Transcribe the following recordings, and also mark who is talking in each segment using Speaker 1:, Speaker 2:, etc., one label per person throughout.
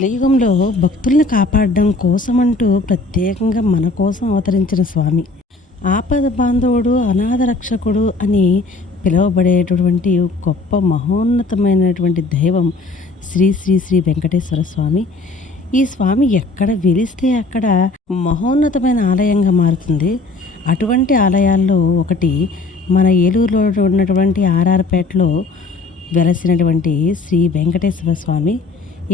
Speaker 1: కలియుగంలో భక్తుల్ని కాపాడడం కోసమంటూ ప్రత్యేకంగా మన కోసం అవతరించిన స్వామి. ఆపద బాంధవుడు అనాథ రక్షకుడు అని పిలువబడేటటువంటి గొప్ప మహోన్నతమైనటువంటి దైవం శ్రీ శ్రీ శ్రీ వెంకటేశ్వర స్వామి. ఈ స్వామి ఎక్కడ వెలిస్తే అక్కడ మహోన్నతమైన ఆలయంగా మారుతుంది. అటువంటి ఆలయాల్లో ఒకటి మన ఏలూరులో ఉన్నటువంటి ఆర్ఆర్పేటలో వెలసినటువంటి శ్రీ వెంకటేశ్వర స్వామి.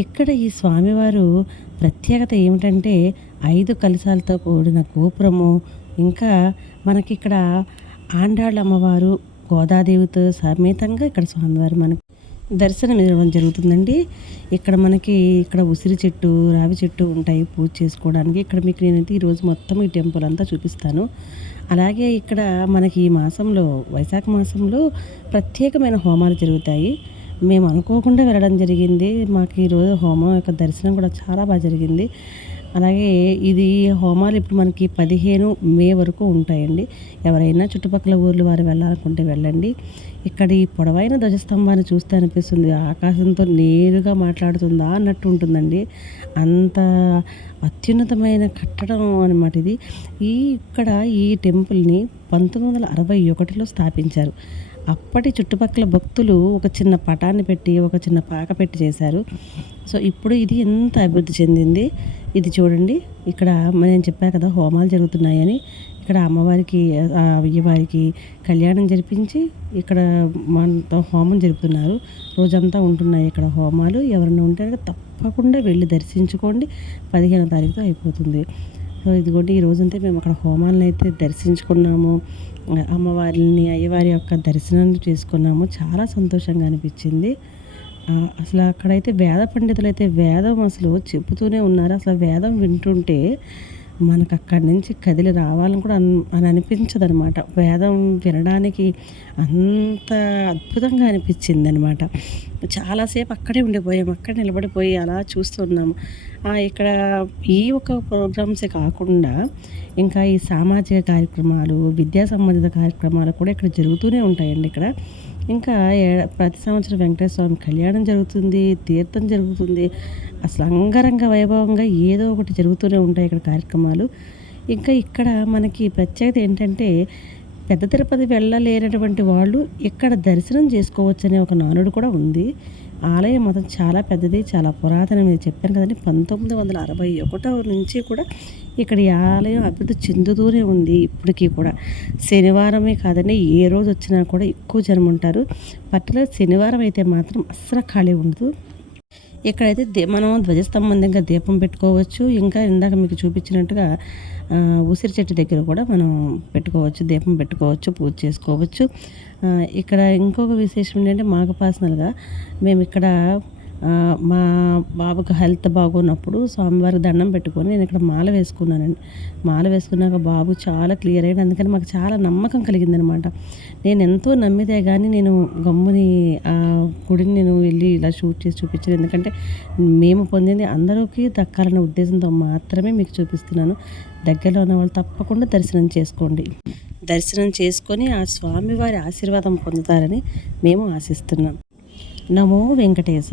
Speaker 1: ఇక్కడ ఈ స్వామివారు ప్రత్యేకత ఏమిటంటే ఐదు కలశాలతో కూడిన గోపురము ఇంకా మనకి ఇక్కడ ఆండాళ్ళ అమ్మవారు గోదాదేవితో సమేతంగా ఇక్కడ స్వామివారు మనకి దర్శనం ఇవ్వడం జరుగుతుందండి. ఇక్కడ మనకి ఇక్కడ ఉసిరి చెట్టు రావి చెట్టు ఉంటాయి పూజ చేసుకోవడానికి. ఇక్కడ మీకు నేనైతే ఈరోజు మొత్తం ఈ టెంపుల్ అంతా చూపిస్తాను. అలాగే ఇక్కడ మనకి ఈ మాసంలో వైశాఖ మాసంలో ప్రత్యేకమైన హోమాలు జరుగుతాయి. మేము అనుకోకుండా వెళ్ళడం జరిగింది. మాకు ఈరోజు హోమం యొక్క దర్శనం కూడా చాలా బాగా జరిగింది. అలాగే ఇది హోమాలు ఇప్పుడు మనకి పదిహేను మే వరకు ఉంటాయండి. ఎవరైనా చుట్టుపక్కల ఊర్లు వారు వెళ్ళాలనుకుంటే వెళ్ళండి. ఇక్కడ ఈ పొడవైన ధ్వజస్తంభాన్ని చూస్తే అనిపిస్తుంది. ఆకాశంతో నేరుగా మాట్లాడుతుందా అన్నట్టు ఉంటుందండి. అంత అత్యున్నతమైన కట్టడం అనమాట ఇది. ఈ ఇక్కడ ఈ టెంపుల్ని పంతొమ్మిది వందల అరవై ఒకటిలో స్థాపించారు. అప్పటి చుట్టుపక్కల భక్తులు ఒక చిన్న పటాన్ని పెట్టి ఒక చిన్న పాక పెట్టి చేశారు. సో ఇప్పుడు ఇది ఎంత అభివృద్ధి చెందింది? ఇది చూడండి. ఇక్కడ నేను చెప్పాను కదా హోమాలు జరుగుతున్నాయని. ఇక్కడ అమ్మవారికి అయ్యవారికి కళ్యాణం జరిపించి ఇక్కడ మనతో హోమం జరుపుతున్నారు. రోజంతా ఉంటున్నాయి ఇక్కడ హోమాలు. ఎవరైనా ఉంటే తప్పకుండా వెళ్ళి దర్శించుకోండి. పదిహేనో తారీఖుతో అయిపోతుంది. ఇదిగోండి ఈ మేము అక్కడ హోమాలను అయితే దర్శించుకున్నాము. అమ్మవారిని అయ్యవారి యొక్క దర్శనాన్ని చేసుకున్నాము. చాలా సంతోషంగా అనిపించింది. అసలు అక్కడైతే వేద పండితులు అయితే వేదం అసలు చెబుతూనే ఉన్నారు. అసలు వేదం వింటుంటే మనకు అక్కడి నుంచి కదిలి రావాలని కూడా అని అనిపించదు అనమాట వేదం వినడానికి అంత అద్భుతంగా అనిపించింది అనమాట చాలాసేపు అక్కడే ఉండిపోయాం అక్కడ నిలబడిపోయి అలా చూస్తున్నాము. ఇక్కడ ఈ ఒక ప్రోగ్రామ్సే కాకుండా ఇంకా ఈ సామాజిక కార్యక్రమాలు విద్యా సంబంధిత కార్యక్రమాలు కూడా ఇక్కడ జరుగుతూనే ఉంటాయండి ఇక్కడ. ఇంకా ప్రతి సంవత్సరం వెంకటేశ్వర స్వామి కళ్యాణం జరుగుతుంది తీర్థం జరుగుతుంది. అసలు అంగరంగ వైభవంగా ఏదో ఒకటి జరుగుతూనే ఉంటాయి ఇక్కడ కార్యక్రమాలు. ఇంకా ఇక్కడ మనకి ప్రత్యేకత ఏంటంటే పెద్ద తిరుపతి వెళ్ళలేనటువంటి వాళ్ళు ఇక్కడ దర్శనం చేసుకోవచ్చు అనే ఒక నానుడు కూడా ఉంది. ఆలయం మాత్రం చాలా పెద్దది చాలా పురాతనమైనది చెప్పాను కదండి. పంతొమ్మిది వందల అరవై ఒకటో నుంచి కూడా ఇక్కడ ఈ ఆలయం అభివృద్ధి చెందుతూనే ఉంది ఇప్పటికీ కూడా. శనివారమే కాదండి ఏ రోజు వచ్చినా కూడా ఎక్కువ జనం ఉంటారు. పర్టికులర్ శనివారం అయితే మాత్రం అస్సలు ఖాళీ ఉండదు. ఇక్కడైతే మనం ధ్వజస్తంభం దగ్గర దీపం పెట్టుకోవచ్చు ఇంకా ఇందాక మీకు చూపించినట్టుగా ఉసిరి చెట్టు దగ్గర కూడా మనం పెట్టుకోవచ్చు దీపం పెట్టుకోవచ్చు పూజ చేసుకోవచ్చు. ఇక్కడ ఇంకొక విశేషం ఏంటంటే మాకు పర్సనల్గా మేము ఇక్కడ మా బాబుకి హెల్త్ బాగున్నప్పుడు స్వామివారికి దండం పెట్టుకొని నేను ఇక్కడ మాల వేసుకున్నానండి. మాల వేసుకున్నాక బాబు చాలా క్లియర్ అయ్యాడు. అందుకని మాకు చాలా నమ్మకం కలిగిందనమాట. నేను ఎంతో నమ్మితే కానీ నేను గమ్ముని ఆ గుడిని నేను వెళ్ళి ఇలా షూట్ చేసి చూపించాను ఎందుకంటే మేము పొందింది అందరికీ దక్కాలనే ఉద్దేశంతో మాత్రమే మీకు చూపిస్తున్నాను. దగ్గరలో ఉన్న వాళ్ళు తప్పకుండా దర్శనం చేసుకోండి. దర్శనం చేసుకొని ఆ స్వామివారి ఆశీర్వాదం పొందుతారని మేము ఆశిస్తున్నాం. నమో వెంకటేశ.